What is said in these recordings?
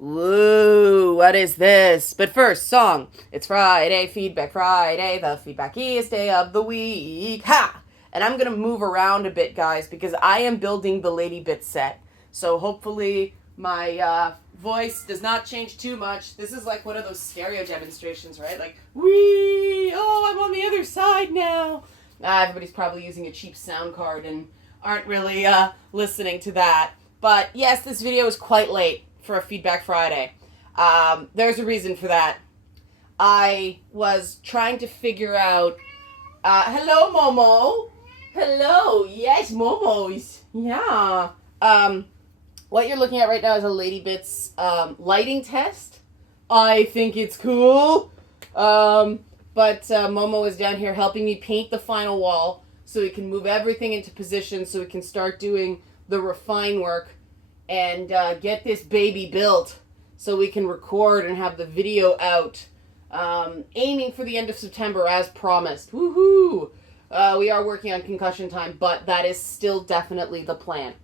Woo, what is this? But first, song. It's Friday, Feedback Friday, the feedbackiest day of the week. Ha! And I'm going to move around a bit, guys, because I am building the Lady Bit set. So hopefully my voice does not change too much. This is like one of those stereo demonstrations, right? Like, wee! Oh, I'm on the other side now. Everybody's probably using a cheap sound card and aren't really listening to that. But yes, this video is quite late for a Feedback Friday. There's a reason for that. I was trying to figure out... hello, Momo. Hello. Yes, Momos. Yeah. What you're looking at right now is a Lady Bits lighting test. I think it's cool. But Momo is down here helping me paint the final wall so we can move everything into position so we can start doing the refine work and get this baby built so we can record and have the video out. Aiming for the end of September as promised. Woohoo! We are working on concussion time, but that is still definitely the plan.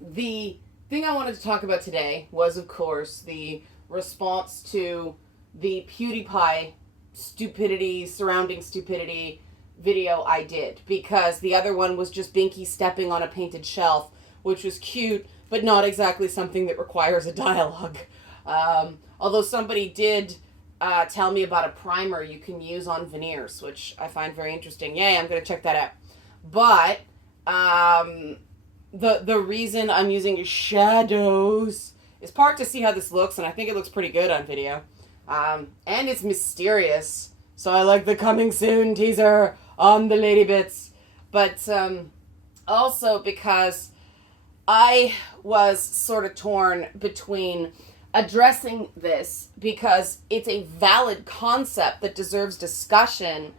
The thing I wanted to talk about today was, of course, the response to the PewDiePie stupidity surrounding stupidity video I did, because the other one was just Binky stepping on a painted shelf, which was cute, but not exactly something that requires a dialogue. Although somebody did tell me about a primer you can use on veneers, which I find very interesting. Yay, I'm going to check that out. But the reason I'm using shadows is part to see how this looks, and I think it looks pretty good on video. And it's mysterious, so I like the coming soon teaser on the Lady Bits. But also because I was sort of torn between addressing this because it's a valid concept that deserves discussion,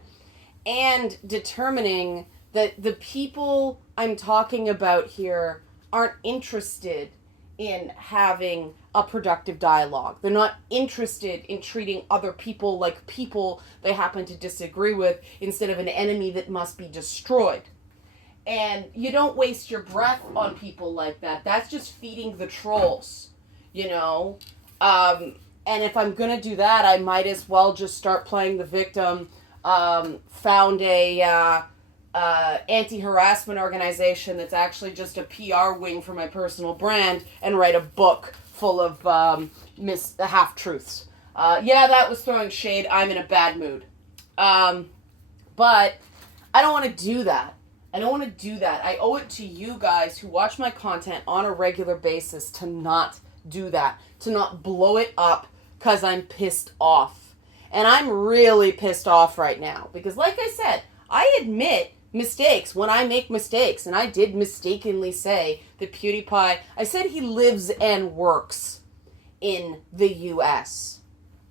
and determining that the people I'm talking about here aren't interested in having a productive dialogue. They're not interested in treating other people like people they happen to disagree with instead of an enemy that must be destroyed. And you don't waste your breath on people like that. That's just feeding the trolls, you know? And if I'm going to do that, I might as well just start playing the victim, found a anti-harassment organization that's actually just a PR wing for my personal brand, and write a book full of half-truths. Yeah, that was throwing shade. I'm in a bad mood. But I don't want to do that. I don't want to do that. I owe it to you guys who watch my content on a regular basis to not do that, to not blow it up because I'm pissed off. And I'm really pissed off right now because, like I said, I admit mistakes when I make mistakes, and I did mistakenly say that PewDiePie, I said he lives and works in the US.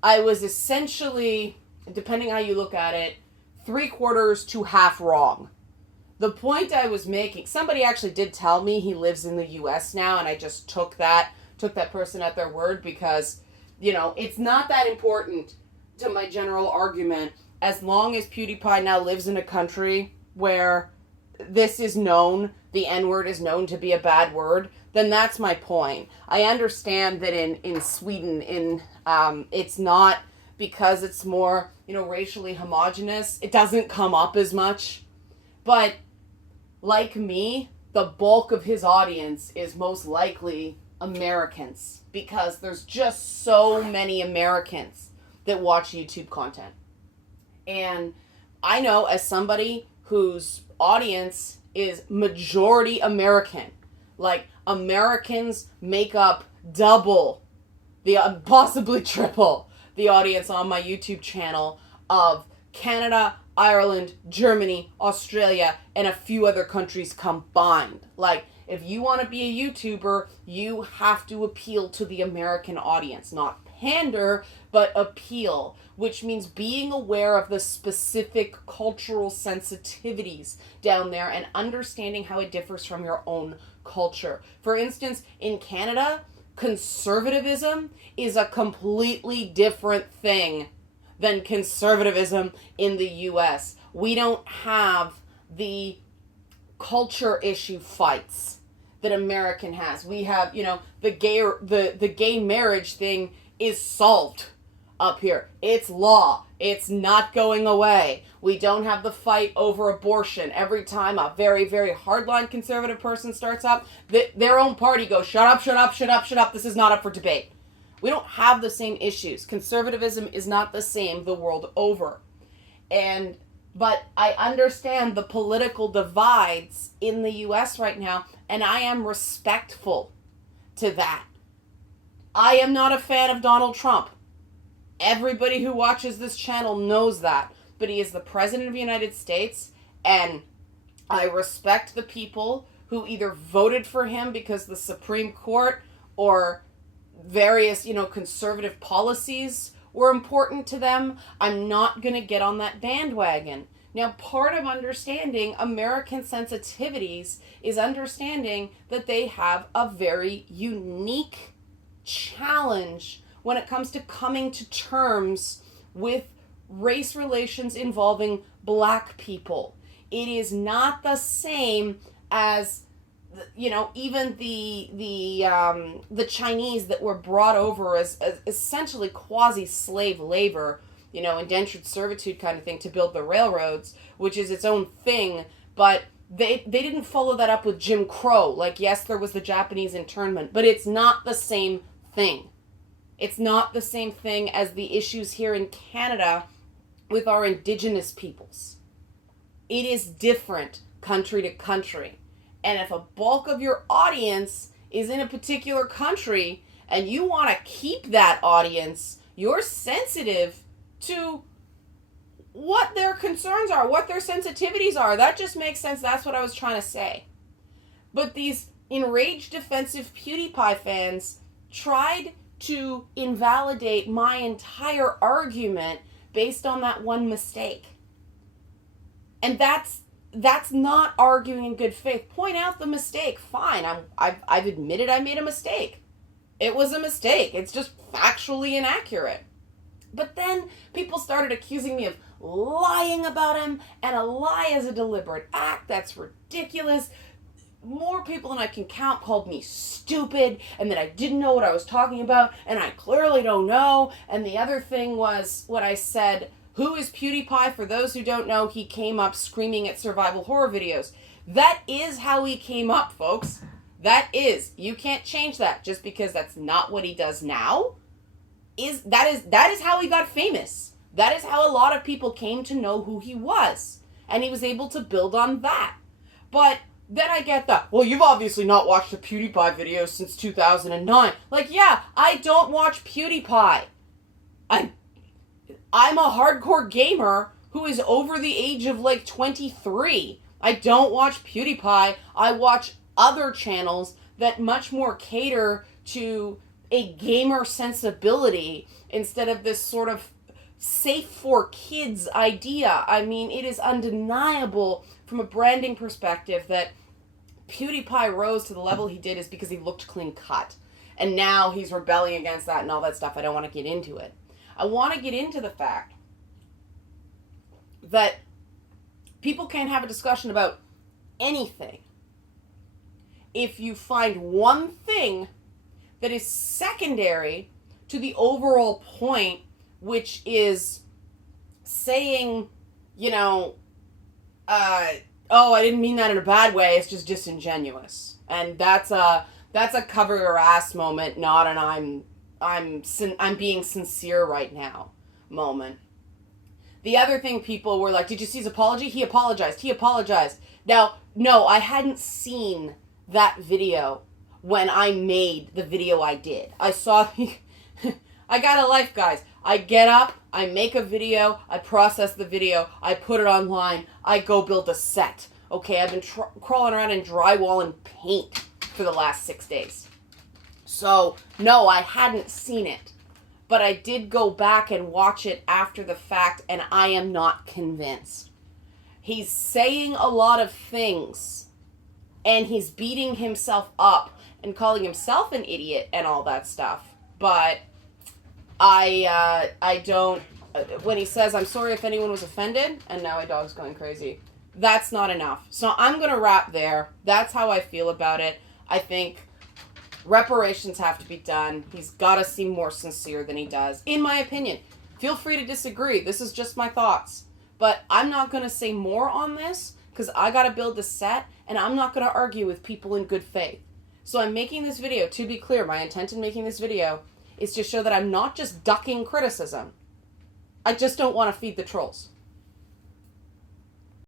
I was essentially, depending how you look at it, 3/4 to half wrong. The point I was making, somebody actually did tell me he lives in the US now, and I just took that person at their word because, you know, it's not that important to my general argument as long as PewDiePie now lives in a country where this is known, the N-word is known to be a bad word, then that's my point. I understand that in Sweden, it's not, because it's more, you know, racially homogenous, it doesn't come up as much. But like me, the bulk of his audience is most likely Americans, because there's just so many Americans that watch YouTube content. And I know, as somebody whose audience is majority American, like, Americans make up double, possibly triple, the audience on my YouTube channel of Canada, Ireland, Germany, Australia, and a few other countries combined. Like, if you want to be a YouTuber, you have to appeal to the American audience. Not pander, but appeal, which means being aware of the specific cultural sensitivities down there and understanding how it differs from your own culture. For instance, in Canada, conservatism is a completely different thing than conservatism in the US. We don't have the culture issue fights that American has. We have, the gay marriage thing is solved up here. It's law. It's not going away. We don't have the fight over abortion. Every time a very, very hardline conservative person starts up, their own party goes, shut up, shut up, shut up, shut up. This is not up for debate. We don't have the same issues. Conservatism is not the same the world over. But I understand the political divides in the U.S. right now, and I am respectful to that. I am not a fan of Donald Trump. Everybody who watches this channel knows that. But he is the President of the United States, and I respect the people who either voted for him because the Supreme Court or various, conservative policies were important to them. I'm not going to get on that bandwagon. Now, part of understanding American sensitivities is understanding that they have a very unique challenge when it comes to coming to terms with race relations involving black people. It is not the same as, even the Chinese that were brought over as essentially quasi-slave labor, indentured servitude kind of thing to build the railroads, which is its own thing, but they didn't follow that up with Jim Crow. Like, yes, there was the Japanese internment, but it's not the same thing. It's not the same thing as the issues here in Canada with our indigenous peoples. It is different country to country. And if a bulk of your audience is in a particular country and you want to keep that audience, you're sensitive to what their concerns are, what their sensitivities are. That just makes sense. That's what I was trying to say. But these enraged defensive PewDiePie fans tried to invalidate my entire argument based on that one mistake. And that's not arguing in good faith. Point out the mistake. Fine. I've admitted I made a mistake. It was a mistake. It's just factually inaccurate. But then people started accusing me of lying about him, and a lie is a deliberate act. That's ridiculous. More people than I can count called me stupid, and that I didn't know what I was talking about, and I clearly don't know. And the other thing was what I said, who is PewDiePie? For those who don't know, he came up screaming at survival horror videos. That is how he came up, folks. That is. You can't change that just because that's not what he does now. That is how he got famous. That is how a lot of people came to know who he was. And he was able to build on that. But then I get that, well, you've obviously not watched a PewDiePie video since 2009. Like, yeah, I don't watch PewDiePie. I'm a hardcore gamer who is over the age of, 23. I don't watch PewDiePie. I watch other channels that much more cater to a gamer sensibility instead of this sort of safe for kids idea. I mean, it is undeniable from a branding perspective that PewDiePie rose to the level he did is because he looked clean cut. And now he's rebelling against that and all that stuff. I don't want to get into it. I want to get into the fact that people can't have a discussion about anything if you find one thing that is secondary to the overall point, which is saying, oh, I didn't mean that in a bad way, it's just disingenuous. And that's a cover your ass moment, not an I'm being sincere right now moment. The other thing people were like, did you see his apology? He apologized. Now, no, I hadn't seen that video when I made the video I did. I saw, I got a life, guys. I get up, I make a video, I process the video, I put it online, I go build a set. Okay, I've been crawling around in drywall and paint for the last 6 days. So, no, I hadn't seen it. But I did go back and watch it after the fact, and I am not convinced. He's saying a lot of things, and he's beating himself up and calling himself an idiot and all that stuff. But I don't, when he says, I'm sorry if anyone was offended, and now my dog's going crazy, that's not enough. So I'm going to wrap there. That's how I feel about it. I think reparations have to be done. He's got to seem more sincere than he does, in my opinion. Feel free to disagree. This is just my thoughts. But I'm not going to say more on this because I got to build the set, and I'm not going to argue with people in good faith. So I'm making this video, to be clear, my intent in making this video is to show that I'm not just ducking criticism. I just don't want to feed the trolls.